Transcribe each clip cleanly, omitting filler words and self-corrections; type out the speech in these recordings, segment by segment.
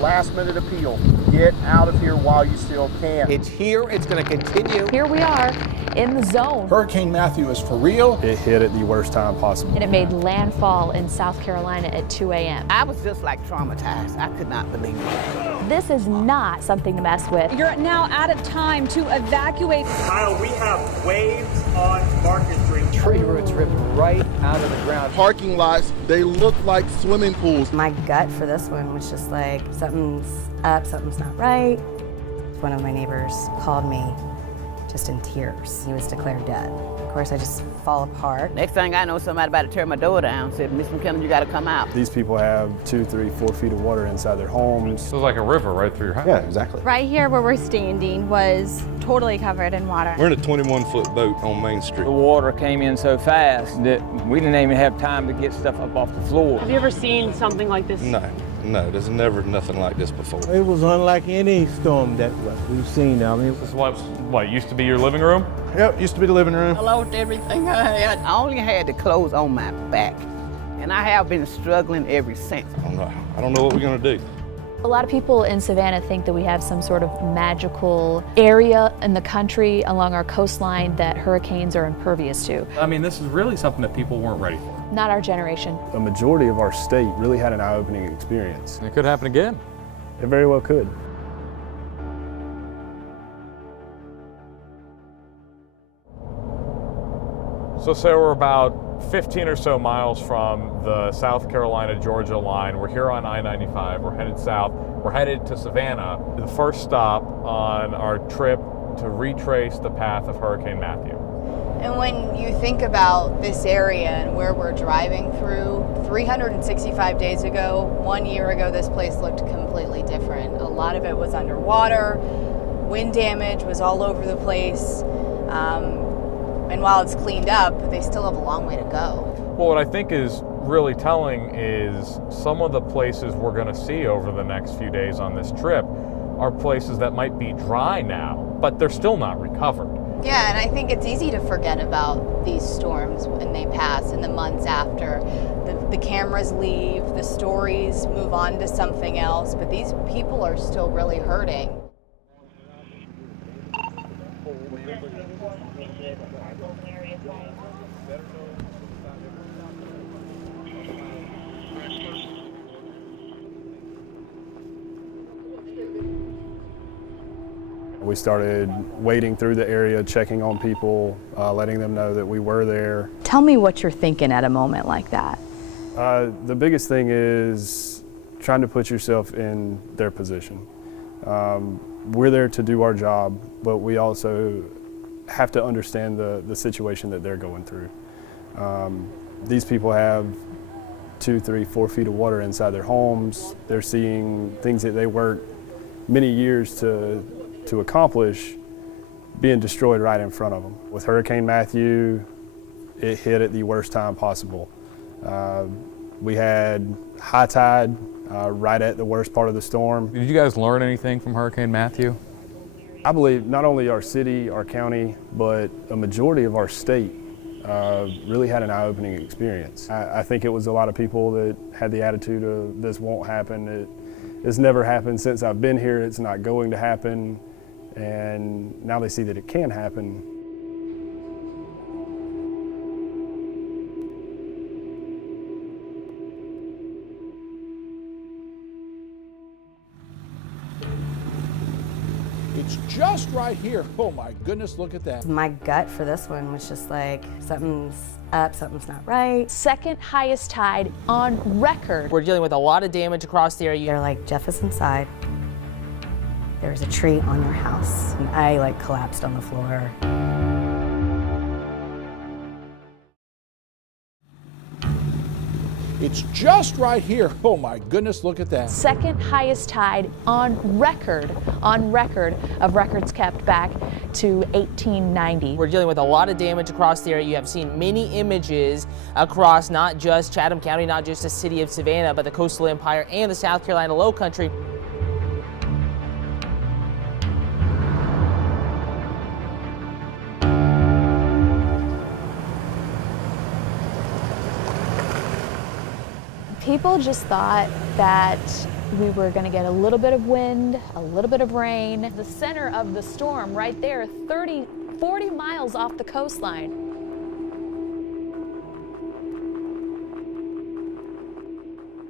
last-minute appeal. Get out of here while you still can. It's here. It's going to continue. Here we are in the zone. Hurricane Matthew is for real. It hit at the worst time possible. And it made landfall in South Carolina at 2 a.m. I was just like traumatized. I could not believe it. This is not something to mess with. You're now out of time to evacuate. Kyle, we have waves on Market Street. Tree roots ripped right out of the ground. Parking lots, they look like swimming pools. My gut for this one was just like, something's up, something's not right. One of my neighbors called me just in tears. He was declared dead. Of course, I just fall apart. Next thing I know, somebody about to tear my door down. Said, Miss McKinnon, you got to come out. These people have 2, 3, 4 feet of water inside their homes. It was like a river right through your house. Yeah, exactly. Right here where we're standing was totally covered in water. We're in a 21-foot boat on Main Street. The water came in so fast that we didn't even have time to get stuff up off the floor. Have you ever seen something like this? No, there's never nothing like this before. It was unlike any storm that we've seen. I mean, This is what used to be your living room? Yep, used to be the living room. I lost everything I had. I only had the clothes on my back, and I have been struggling ever since. I don't know what we're going to do. A lot of people in Savannah think that we have some sort of magical area in the country along our coastline that hurricanes are impervious to. I mean, this is really something that people weren't ready for. Not our generation. A majority of our state really had an eye-opening experience. And it could happen again. It very well could. So say we're about 15 or so miles from the South Carolina-Georgia line. We're here on I-95. We're headed south. We're headed to Savannah, the first stop on our trip to retrace the path of Hurricane Matthew. And when you think about this area and where we're driving through, 365 days ago, 1 year ago, this place looked completely different. A lot of it was underwater. Wind damage was all over the place. And while it's cleaned up, they still have a long way to go. Well, what I think is really telling is some of the places we're going to see over the next few days on this trip are places that might be dry now, but they're still not recovered. Yeah, and I think it's easy to forget about these storms when they pass in the months after. The cameras leave, the stories move on to something else, but these people are still really hurting. We started wading through the area, checking on people, letting them know that we were there. Tell me what you're thinking at a moment like that. The biggest thing is trying to put yourself in their position. We're there to do our job, but we also have to understand the situation that they're going through. These people have 2, 3, 4 feet of water inside their homes. They're seeing things that they worked many years to accomplish being destroyed right in front of them. With Hurricane Matthew, it hit at the worst time possible. We had high tide right at the worst part of the storm. Did you guys learn anything from Hurricane Matthew? I believe not only our city, our county, but a majority of our state really had an eye-opening experience. I think it was a lot of people that had the attitude of this won't happen. It's never happened since I've been here. It's not going to happen. And now they see that it can happen. It's just right here. Oh my goodness, look at that. My gut for this one was just like, something's up, something's not right. Second highest tide on record. We're dealing with a lot of damage across the area. They're like, Jeff is inside. There's a tree on your house. And I collapsed on the floor. It's just right here. Oh my goodness, look at that. Second highest tide on record of records kept back to 1890. We're dealing with a lot of damage across the area. You have seen many images across not just Chatham County, not just the city of Savannah, but the coastal empire and the South Carolina Low Country. People just thought that We were going to get a little bit of wind, a little bit of rain. The center of the storm right there, 40 miles off the coastline.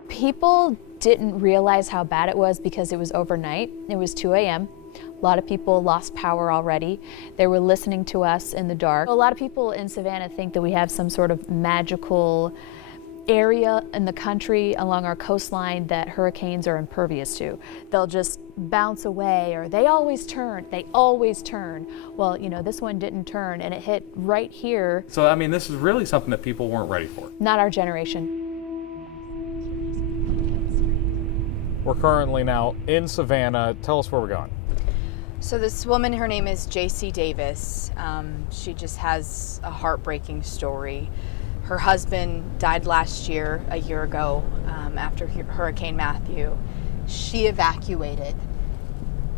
People didn't realize how bad it was because it was overnight. It was 2 a.m. A lot of people lost power already. They were listening to us in the dark. A lot of people in Savannah think that we have some sort of magical area in the country along our coastline that hurricanes are impervious to. They'll just bounce away, or they always turn. Well, you know, this one didn't turn, and it hit right here. So, I mean, this is really something that people weren't ready for. Not our generation. We're currently now in Savannah. Tell us where we're going. So this woman, her name is J.C. Davis. She just has a heartbreaking story. Her husband died last year, a year ago, after Hurricane Matthew. She evacuated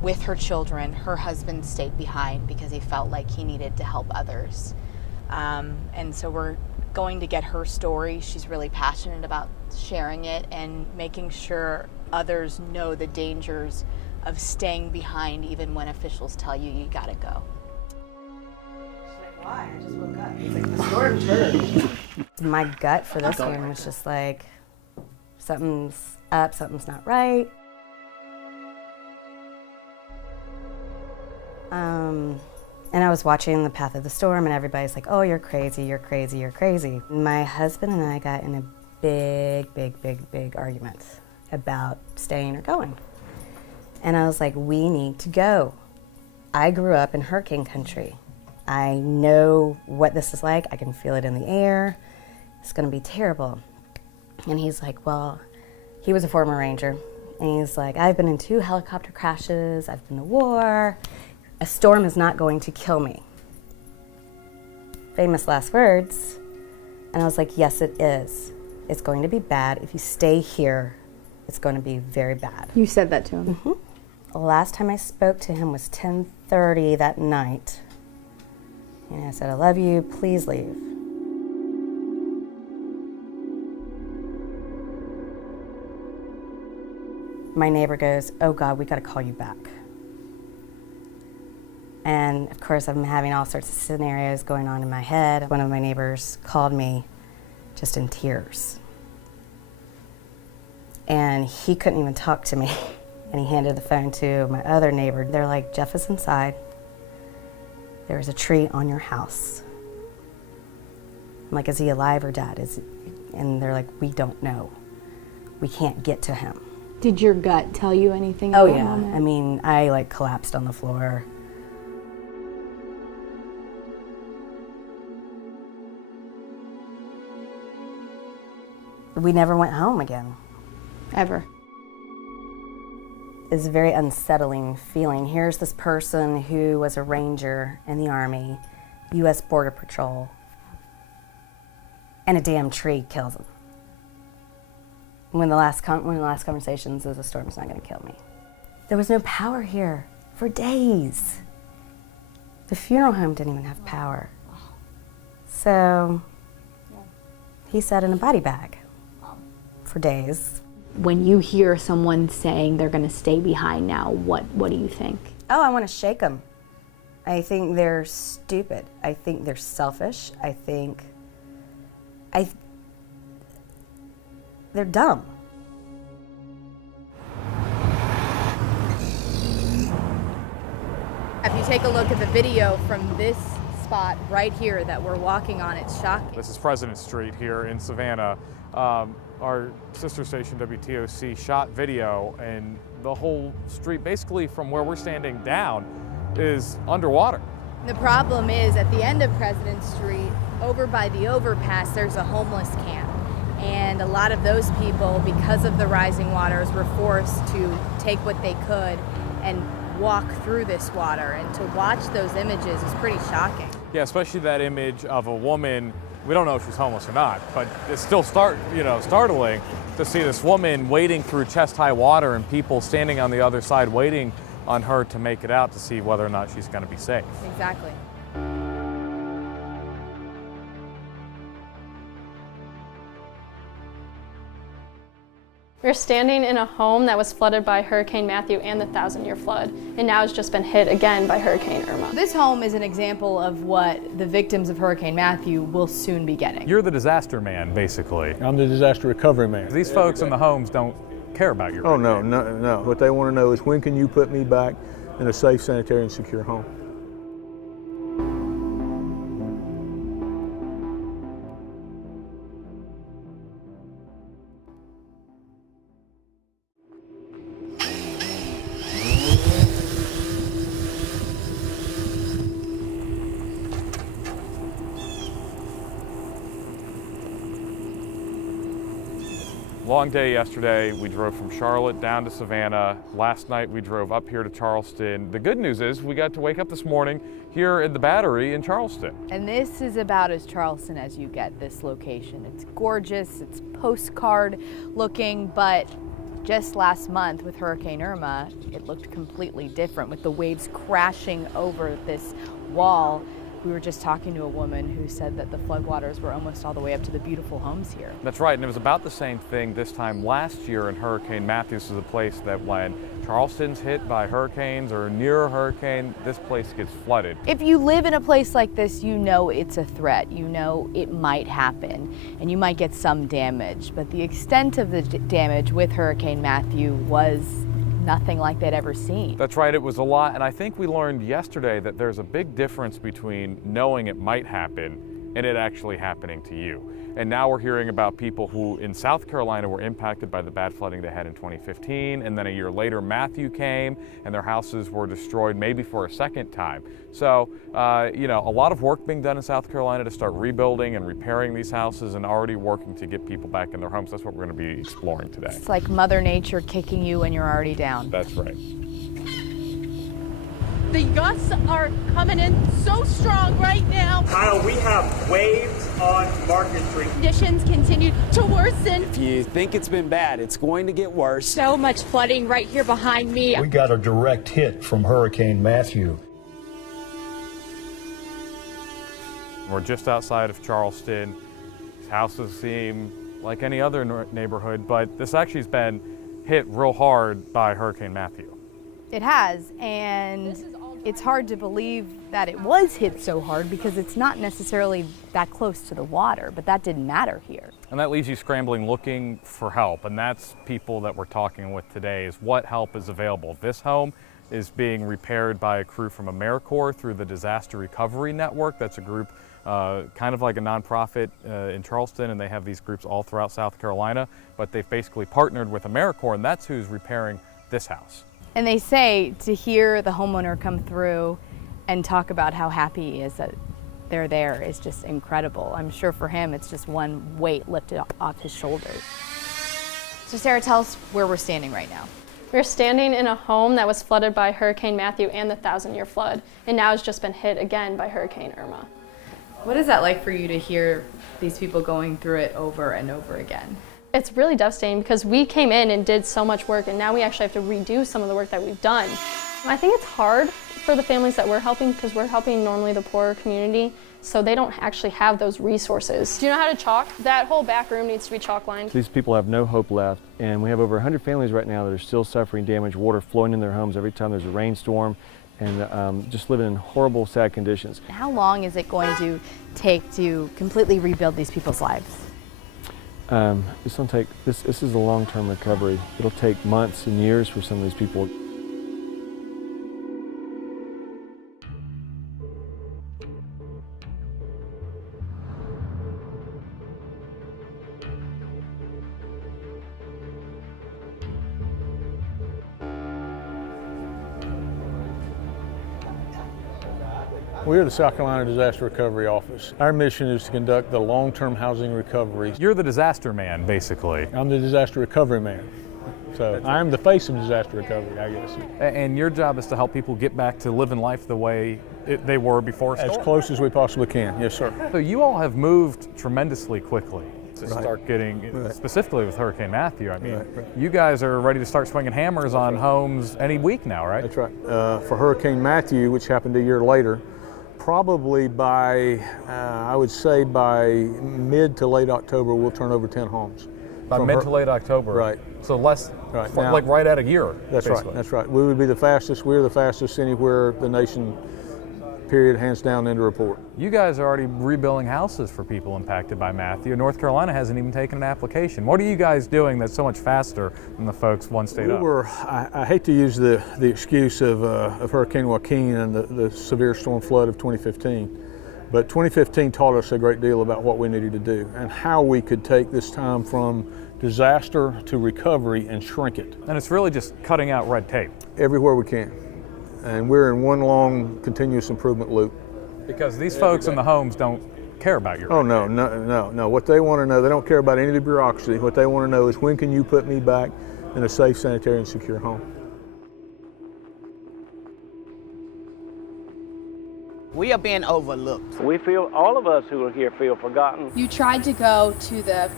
with her children. Her husband stayed behind because he felt like he needed to help others. And so we're going to get her story. She's really passionate about sharing it and making sure others know the dangers of staying behind even when officials tell you you gotta go. Why? I just woke up. It's like the storm turned. My gut for this one was just like, something's up, something's not right. And I was watching the path of the storm, and everybody's like, oh, you're crazy, you're crazy, you're crazy. My husband and I got in a big argument about staying or going. And I was like, we need to go. I grew up in hurricane country. I know what this is like. I can feel it in the air. It's gonna be terrible. And he's like, well, he was a former Ranger. And he's like, I've been in 2 helicopter crashes. I've been to war. A storm is not going to kill me. Famous last words. And I was like, yes, it is. It's going to be bad. If you stay here, it's going to be very bad. You said that to him? Mm-hmm. The last time I spoke to him was 10:30 that night. And I said, I love you, please leave. My neighbor goes, oh God, we gotta call you back. And of course, I'm having all sorts of scenarios going on in my head. One of my neighbors called me just in tears. And he couldn't even talk to me. And he handed the phone to my other neighbor. They're like, Jeff is inside. There's a tree on your house. I'm like, is he alive or dead? And they're like, we don't know. We can't get to him. Did your gut tell you anything? Oh yeah, I mean, I like collapsed on the floor. We never went home again. Ever. It's a very unsettling feeling. Here's this person who was a Ranger in the Army, U.S. Border Patrol, and a damn tree kills him. One of the last conversations is, a storm's not going to kill me. There was no power here for days. The funeral home didn't even have power. So he sat in a body bag for days. When you hear someone saying they're going to stay behind now, what do you think? Oh, I want to shake them. I think they're stupid. I think they're selfish. I think they're dumb. If you take a look at the video from this spot right here that we're walking on, it's shocking. This is President Street here in Savannah. Our sister station, WTOC, shot video, and the whole street, basically from where we're standing down, is underwater. The problem is, at the end of President Street, over by the overpass, there's a homeless camp. And a lot of those people, because of the rising waters, were forced to take what they could and walk through this water. And to watch those images is pretty shocking. Yeah, especially that image of a woman. We don't know if she's homeless or not, but it's still startling to see this woman wading through chest-high water and people standing on the other side waiting on her to make it out to see whether or not she's going to be safe. Exactly. We're standing in a home that was flooded by Hurricane Matthew and the 1,000-year flood, and now has just been hit again by Hurricane Irma. This home is an example of what the victims of Hurricane Matthew will soon be getting. You're the disaster man, basically. I'm the disaster recovery man. These folks in the homes don't care about your. Oh, no. What they want to know is, when can you put me back in a safe, sanitary, and secure home? Long day yesterday. We drove from Charlotte down to Savannah. Last night we drove up here to Charleston. The good news is we got to wake up this morning here at the Battery in Charleston. And this is about as Charleston as you get, this location. It's gorgeous, it's postcard looking, but just last month with Hurricane Irma, it looked completely different with the waves crashing over this wall. We were just talking to a woman who said that the floodwaters were almost all the way up to the beautiful homes here. That's right, and it was about the same thing this time last year in Hurricane Matthew. This is a place that when Charleston's hit by hurricanes or near a hurricane, this place gets flooded. If you live in a place like this, you know it's a threat. You know it might happen, and you might get some damage. But the extent of the damage with Hurricane Matthew was nothing like they'd ever seen. That's right, it was a lot, and I think we learned yesterday that there's a big difference between knowing it might happen and it actually happening to you. And now we're hearing about people who in South Carolina were impacted by the bad flooding they had in 2015, and then a year later Matthew came and their houses were destroyed maybe for a second time. So, you know, a lot of work being done in South Carolina to start rebuilding and repairing these houses and already working to get people back in their homes. That's what we're going to be exploring today. It's like Mother Nature kicking you when you're already down. That's right. The gusts are coming in so strong right now. Kyle, we have waves on Market Street. Conditions continue to worsen. If you think it's been bad, it's going to get worse. So much flooding right here behind me. We got a direct hit from Hurricane Matthew. We're just outside of Charleston. These houses seem like any other neighborhood, but this actually has been hit real hard by Hurricane Matthew. It has, and it's hard to believe that it was hit so hard because it's not necessarily that close to the water, but that didn't matter here. And that leaves you scrambling, looking for help, and that's people that we're talking with today, is what help is available. This home is being repaired by a crew from AmeriCorps through the Disaster Recovery Network. That's a group kind of like a nonprofit in Charleston, and they have these groups all throughout South Carolina, but they've basically partnered with AmeriCorps, and that's who's repairing this house. And they say to hear the homeowner come through and talk about how happy he is that they're there is just incredible. I'm sure for him it's just one weight lifted off his shoulders. So Sarah, tell us where we're standing right now. We're standing in a home that was flooded by Hurricane Matthew and the 1,000-year flood, and now has just been hit again by Hurricane Irma. What is that like for you to hear these people going through it over and over again? It's really devastating because we came in and did so much work, and now we actually have to redo some of the work that we've done. I think it's hard for the families that we're helping because we're helping normally the poorer community, so they don't actually have those resources. Do you know how to chalk? That whole back room needs to be chalk lined. These people have no hope left, and we have over 100 families right now that are still suffering damage, water flowing in their homes every time there's a rainstorm, and just living in horrible, sad conditions. How long is it going to take to completely rebuild these people's lives? It's going to take, this is a long-term recovery. It'll take months and years for some of these people. We are the South Carolina Disaster Recovery Office. Our mission is to conduct the long-term housing recovery. You're the disaster man, basically. I'm the disaster recovery man. So I'm the face of disaster recovery, I guess. And your job is to help people get back to living life the way they were before storm. As close as we possibly can, yes, sir. So you all have moved tremendously quickly to start getting, specifically with Hurricane Matthew. I mean, you guys are ready to start swinging hammers on homes any week now, right? That's right. For Hurricane Matthew, which happened a year later, probably by, I would say by mid to late October, we'll turn over 10 homes. By mid to late October. Right. So less, right. Now, like right at a year. That's basically. right. That's right. We would be the fastest. We're the fastest anywhere the nation. Period. Hands down. End of report. You guys are already rebuilding houses for people impacted by Matthew. North Carolina hasn't even taken an application. What are you guys doing that's so much faster than the folks one state up? I hate to use the excuse of Hurricane Joaquin and the severe storm flood of 2015, but 2015 taught us a great deal about what we needed to do and how we could take this time from disaster to recovery and shrink it. And it's really just cutting out red tape. Everywhere we can. And we're in one long continuous improvement loop. Because these folks in the homes don't care about your Oh, no. What they want to know, they don't care about any of the bureaucracy. What they want to know is when can you put me back in a safe, sanitary, and secure home. We are being overlooked. We feel, all of us who are here feel forgotten. You tried to go to the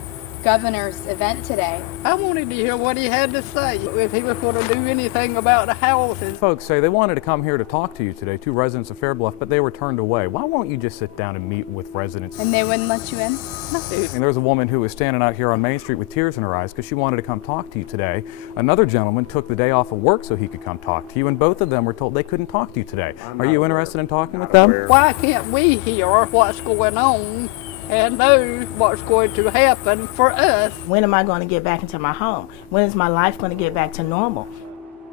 governor's event today. I wanted to hear what he had to say, if he was going to do anything about the houses. Folks say they wanted to come here to talk to you today, 2 residents of Fairbluff, but they were turned away. Why won't you just sit down and meet with residents? And they wouldn't let you in? And there was a woman who was standing out here on Main Street with tears in her eyes because she wanted to come talk to you today. Another gentleman took the day off of work so he could come talk to you, and both of them were told they couldn't talk to you today. Are you interested in talking with them? Why can't we hear what's going on and know what's going to happen for us? When am I going to get back into my home? When is my life going to get back to normal?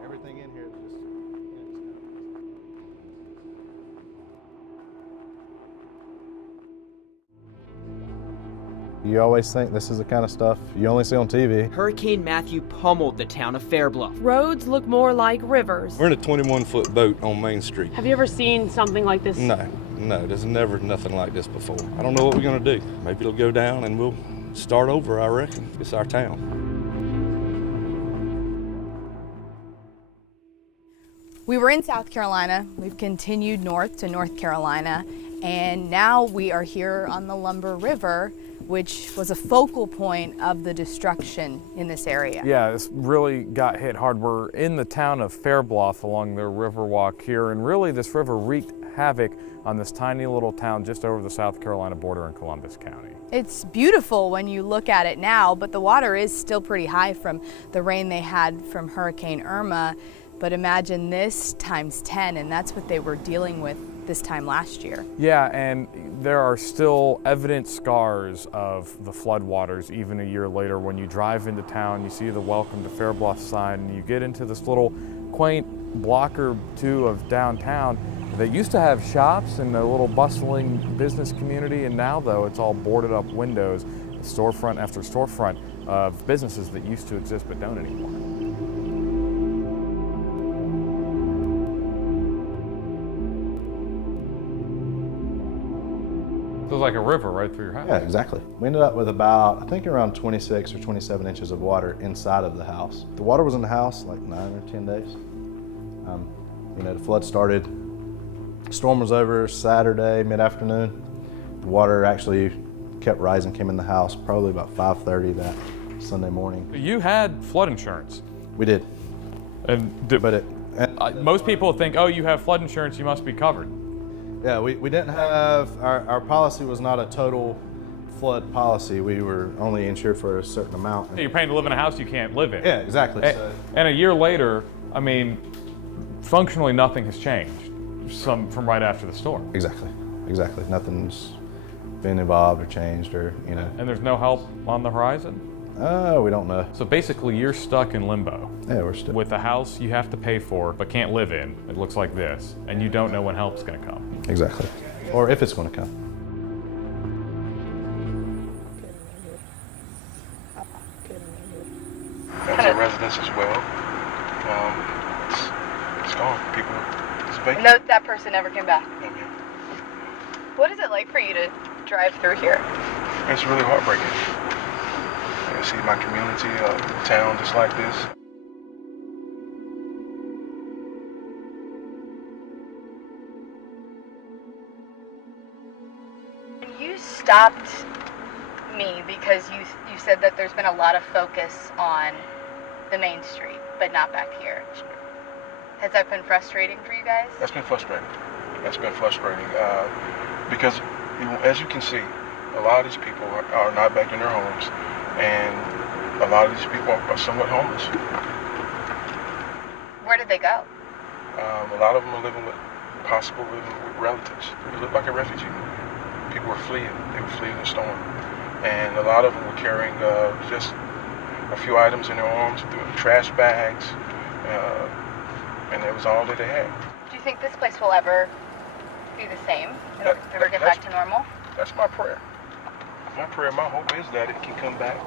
Everything in here is just... You always think this is the kind of stuff you only see on TV. Hurricane Matthew pummeled the town of Fairbluff. Roads look more like rivers. We're in a 21-foot boat on Main Street. Have you ever seen something like this? No, there's never nothing like this before. I don't know what we're gonna do. Maybe it'll go down and we'll start over, I reckon. It's our town. We were in South Carolina. We've continued north to North Carolina, and now we are here on the Lumber River, which was a focal point of the destruction in this area. Yeah, it's really got hit hard. We're in the town of Fairbluff along the Riverwalk here, and really this river wreaked havoc on this tiny little town just over the South Carolina border in Columbus County. It's beautiful when you look at it now, but the water is still pretty high from the rain they had from Hurricane Irma. But imagine this times 10, and that's what they were dealing with this time last year. Yeah, and there are still evident scars of the floodwaters even a year later. When you drive into town, you see the Welcome to Fairbluff sign, and you get into this little quaint block or two of downtown that used to have shops and a little bustling business community, and now though it's all boarded up windows, storefront after storefront of businesses that used to exist but don't anymore. It was like a river right through your house. Yeah, exactly. We ended up with about, I think around 26 or 27 inches of water inside of the house. The water was in the house like 9 or 10 days. The flood started, storm was over Saturday, mid-afternoon. The water actually kept rising, came in the house probably about 5:30 that Sunday morning. You had flood insurance. We did. Most people think, oh, you have flood insurance, you must be covered. Yeah, we didn't have, our policy was not a total flood policy. We were only insured for a certain amount. You're paying to live in a house you can't live in. Yeah, exactly. And a year later, I mean, functionally nothing has changed from right after the storm. Exactly. Nothing's been involved or changed or, And there's no help on the horizon? We don't know. So basically you're stuck in limbo. Yeah, we're stuck. With a house you have to pay for but can't live in. It looks like this. And you don't know when help's gonna come. Exactly. Or if it's gonna come. As a residence as well. It's gone. People, it's vacant. No, that person never came back. What is it like for you to drive through here? It's really heartbreaking. I see my community, town just like this. You stopped me because you said that there's been a lot of focus on the Main Street, but not back here. Has that been frustrating for you guys? That's been frustrating. Because as you can see, a lot of these people are not back in their homes, and a lot of these people are somewhat homeless. Where did they go? A lot of them are living with relatives. It looked like a refugee movie. People were fleeing. They were fleeing the storm. And a lot of them were carrying just a few items in their arms, trash bags, and that was all that they had. Do you think this place will ever be the same? It'll ever get back to normal? That's my prayer. My prayer, my hope is that it can come back.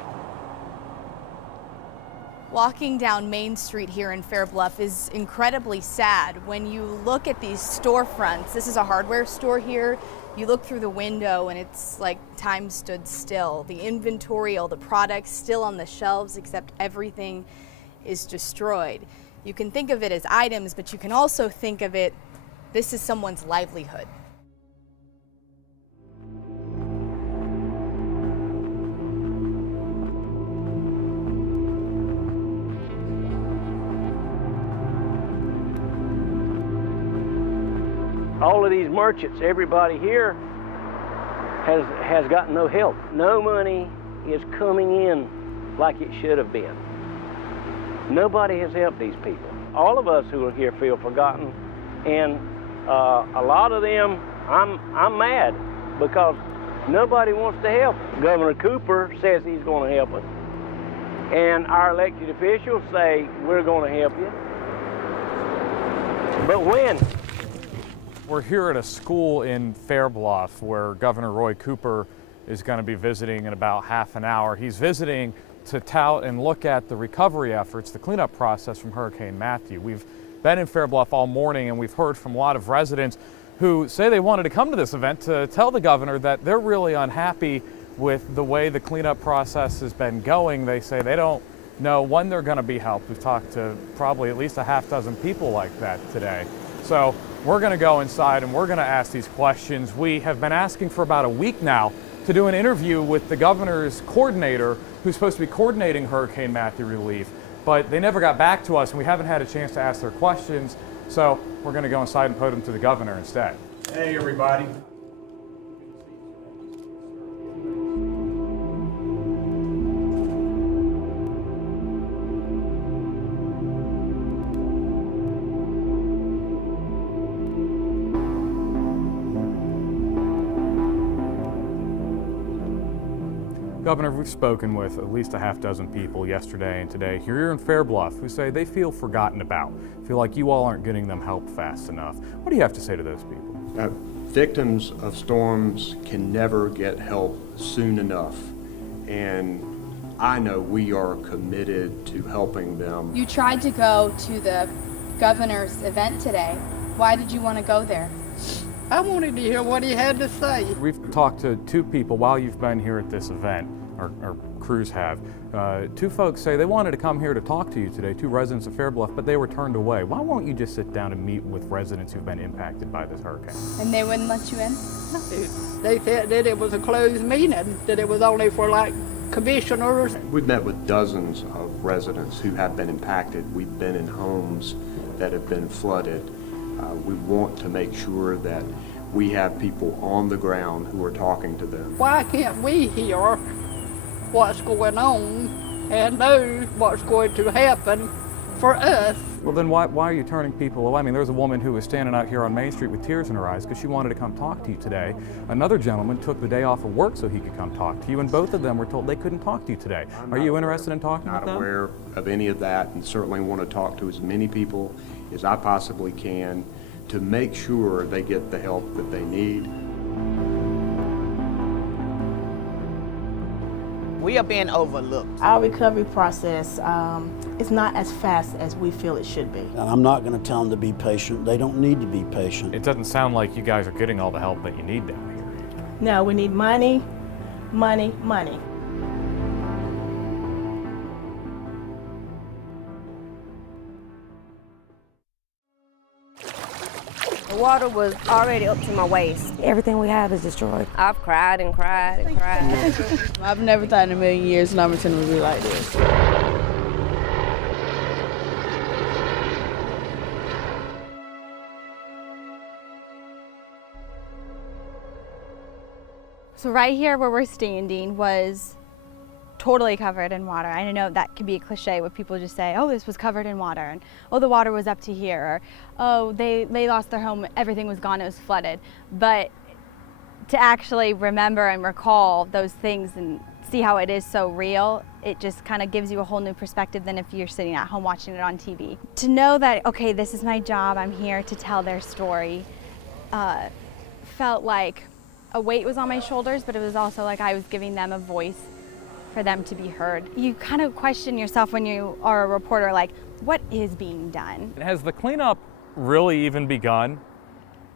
Walking down Main Street here in Fair Bluff is incredibly sad. When you look at these storefronts, this is a hardware store here, you look through the window and it's like time stood still. The inventory, all the products still on the shelves, except everything is destroyed. You can think of it as items, but you can also think of it, this is someone's livelihood. All of these merchants, everybody here has gotten no help. No money is coming in like it should have been. Nobody has helped these people. All of us who are here feel forgotten, and a lot of them, I'm mad because nobody wants to help. Governor Cooper says he's going to help us, and our elected officials say we're going to help you. But when? We're here at a school in Fair Bluff where Governor Roy Cooper is going to be visiting in about half an hour. He's visiting to tout and look at the recovery efforts, the cleanup process from Hurricane Matthew. We've been in Fair Bluff all morning and we've heard from a lot of residents who say they wanted to come to this event to tell the governor that they're really unhappy with the way the cleanup process has been going. They say they don't know when they're going to be helped. We've talked to probably at least a half dozen people like that today. So we're going to go inside and we're going to ask these questions. We have been asking for about a week now to do an interview with the governor's coordinator who's supposed to be coordinating Hurricane Matthew relief, but they never got back to us and we haven't had a chance to ask their questions. So we're going to go inside and put them to the governor instead. Hey, everybody. Governor, we've spoken with at least a half dozen people yesterday and today here in Fair Bluff who say they feel forgotten about, feel like you all aren't getting them help fast enough. What do you have to say to those people? Victims of storms can never get help soon enough, and I know we are committed to helping them. You tried to go to the governor's event today. Why did you want to go there? I wanted to hear what he had to say. We've talked to two people while you've been here at this event, our crews have. Two folks say they wanted to come here to talk to you today, two residents of Fair Bluff, but they were turned away. Why won't you just sit down and meet with residents who've been impacted by this hurricane? And they wouldn't let you in? They said that it was a closed meeting, that it was only for like commissioners. We've met with dozens of residents who have been impacted. We've been in homes that have been flooded. We want to make sure that we have people on the ground who are talking to them. Why can't we hear what's going on and know what's going to happen for us? Well, then why are you turning people away? I mean, there's a woman who was standing out here on Main Street with tears in her eyes because she wanted to come talk to you today. Another gentleman took the day off of work so he could come talk to you, and both of them were told they couldn't talk to you today. Are you interested in talking with them? Not aware of any of that, and certainly want to talk to as many people as I possibly can to make sure they get the help that they need. We are being overlooked. Our recovery process is not as fast as we feel it should be. And I'm not going to tell them to be patient. They don't need to be patient. It doesn't sound like you guys are getting all the help that you need down here. No, we need money, money, money. The water was already up to my waist. Everything we have is destroyed. I've cried and cried and cried. I've never thought in a million years Lumberton would be like this. So right here where we're standing was totally covered in water. I know that can be a cliche where people just say, oh, this was covered in water, and oh, the water was up to here, or oh, they lost their home, everything was gone, it was flooded. But to actually remember and recall those things and see how it is so real, it just kind of gives you a whole new perspective than if you're sitting at home watching it on TV. To know that, okay, this is my job, I'm here to tell their story, felt like a weight was on my shoulders, but it was also like I was giving them a voice for them to be heard. You kind of question yourself when you are a reporter, like, what is being done? Has the cleanup really even begun?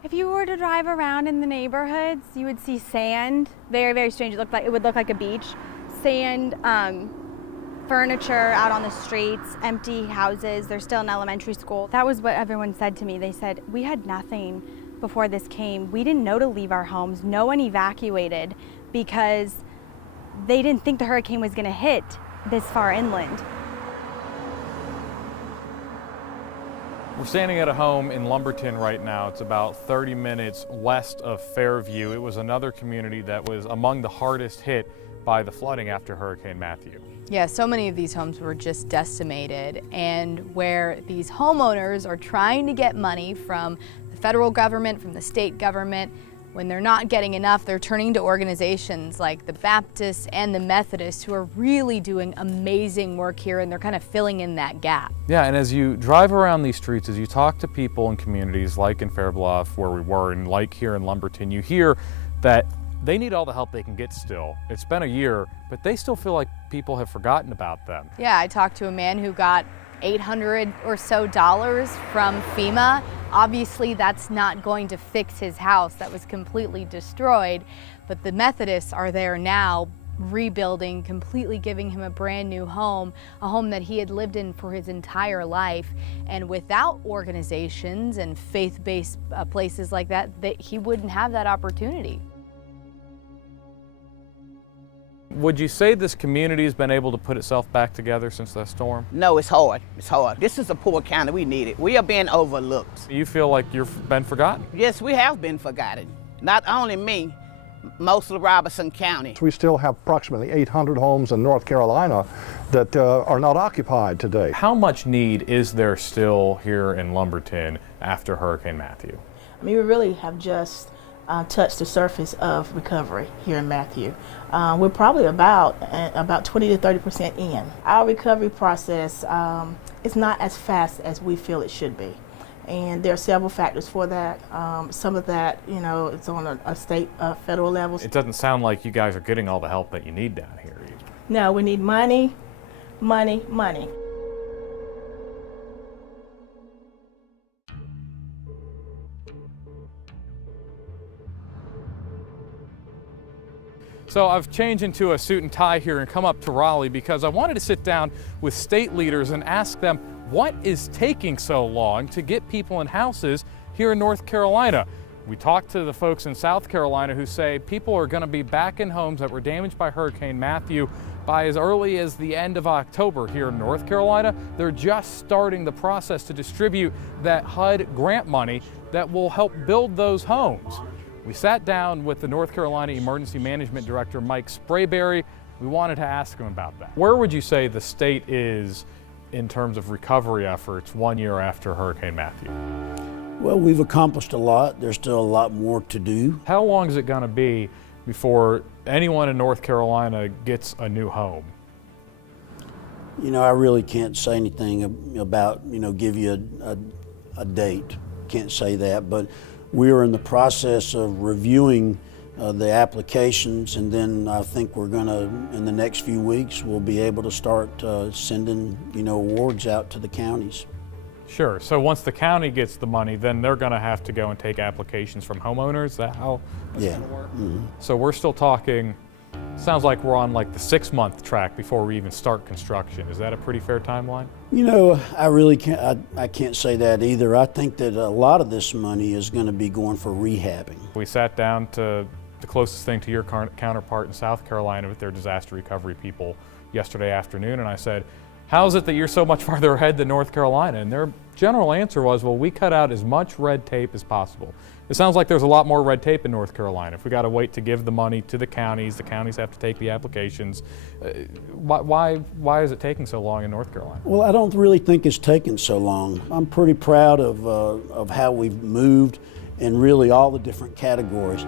If you were to drive around in the neighborhoods, you would see sand. Very, very strange. It would look like a beach. Sand, furniture out on the streets, empty houses. There's still an elementary school. That was what everyone said to me. They said, we had nothing before this came. We didn't know to leave our homes. No one evacuated because they didn't think the hurricane was going to hit this far inland. We're standing at a home in Lumberton right now. It's about 30 minutes west of Fairview. It was another community that was among the hardest hit by the flooding after Hurricane Matthew. Yeah, so many of these homes were just decimated, and where these homeowners are trying to get money from the federal government, from the state government, when they're not getting enough, they're turning to organizations like the Baptists and the Methodists, who are really doing amazing work here, and they're kind of filling in that gap. Yeah, and as you drive around these streets, as you talk to people in communities like in Fair Bluff, where we were, and like here in Lumberton, you hear that they need all the help they can get still. It's been a year, but they still feel like people have forgotten about them. Yeah, I talked to a man who got $800 or so from FEMA. Obviously, that's not going to fix his house that was completely destroyed, but the Methodists are there now rebuilding, completely giving him a brand new home, a home that he had lived in for his entire life. And without organizations and faith-based places like that, he wouldn't have that opportunity. Would you say this community has been able to put itself back together since that storm? No, it's hard. It's hard. This is a poor county. We need it. We are being overlooked. You feel like you've been forgotten? Yes, we have been forgotten. Not only me, most of Robertson County. We still have approximately 800 homes in North Carolina that are not occupied today. How much need is there still here in Lumberton after Hurricane Matthew? I mean, we really have just touched the surface of recovery here in Matthew. We're probably about 20 to 30% in. Our recovery process is not as fast as we feel it should be. And there are several factors for that. Some of that, you know, it's on a state, federal level. It doesn't sound like you guys are getting all the help that you need down here either. No, we need money, money, money. So I've changed into a suit and tie here and come up to Raleigh because I wanted to sit down with state leaders and ask them what is taking so long to get people in houses here in North Carolina. We talked to the folks in South Carolina who say people are going to be back in homes that were damaged by Hurricane Matthew by as early as the end of October. Here in North Carolina, they're just starting the process to distribute that HUD grant money that will help build those homes. We sat down with the North Carolina Emergency Management Director, Mike Sprayberry. We wanted to ask him about that. Where would you say the state is in terms of recovery efforts 1 year after Hurricane Matthew? Well, we've accomplished a lot. There's still a lot more to do. How long is it going to be before anyone in North Carolina gets a new home? You know, I really can't say anything about, you know, give you a date. Can't say that, but we are in the process of reviewing the applications, and then I think we're going to, in the next few weeks, we'll be able to start sending, you know, awards out to the counties. Sure. So once the county gets the money, then they're going to have to go and take applications from homeowners. Is that how it's going to work? Mm-hmm. So we're still talking, sounds like we're on like the 6-month track before we even start construction. Is that a pretty fair timeline? You know, I really can't, I can't say that either. I think that a lot of this money is going to be going for rehabbing. We sat down to the closest thing to your counterpart in South Carolina with their disaster recovery people yesterday afternoon, and I said, how is it that you're so much farther ahead than North Carolina? And their general answer was, well, we cut out as much red tape as possible. It sounds like there's a lot more red tape in North Carolina. If we got to wait to give the money to the counties have to take the applications. Why is it taking so long in North Carolina? Well, I don't really think it's taken so long. I'm pretty proud of how we've moved in really all the different categories.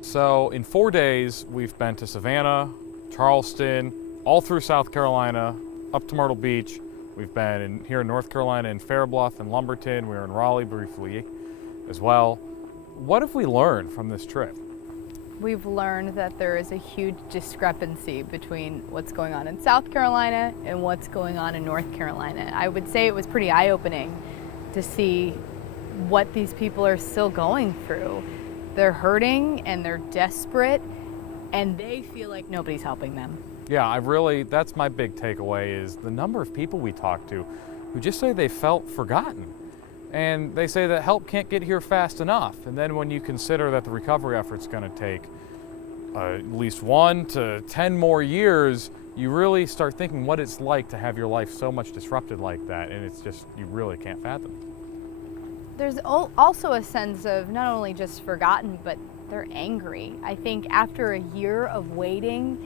So in 4 days, we've been to Savannah, Charleston, all through South Carolina, up to Myrtle Beach. We've been here in North Carolina in Fair Bluff and Lumberton. We were in Raleigh briefly as well. What have we learned from this trip? We've learned that there is a huge discrepancy between what's going on in South Carolina and what's going on in North Carolina. I would say it was pretty eye-opening to see what these people are still going through. They're hurting and they're desperate and they feel like nobody's helping them. Yeah, that's my big takeaway is the number of people we talked to who just say they felt forgotten. And they say that help can't get here fast enough. And then when you consider that the recovery effort's going to take at least 1 to 10 more years, you really start thinking what it's like to have your life so much disrupted like that. And it's just, you really can't fathom. There's also a sense of not only just forgotten, but they're angry. I think after a year of waiting,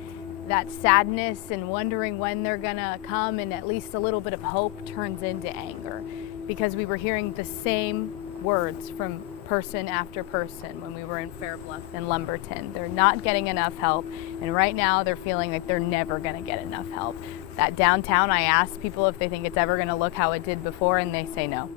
that sadness and wondering when they're gonna come and at least a little bit of hope turns into anger, because we were hearing the same words from person after person when we were in Fair Bluff and Lumberton. They're not getting enough help, and right now they're feeling like they're never gonna get enough help. That downtown, I asked people if they think it's ever gonna look how it did before, and they say no.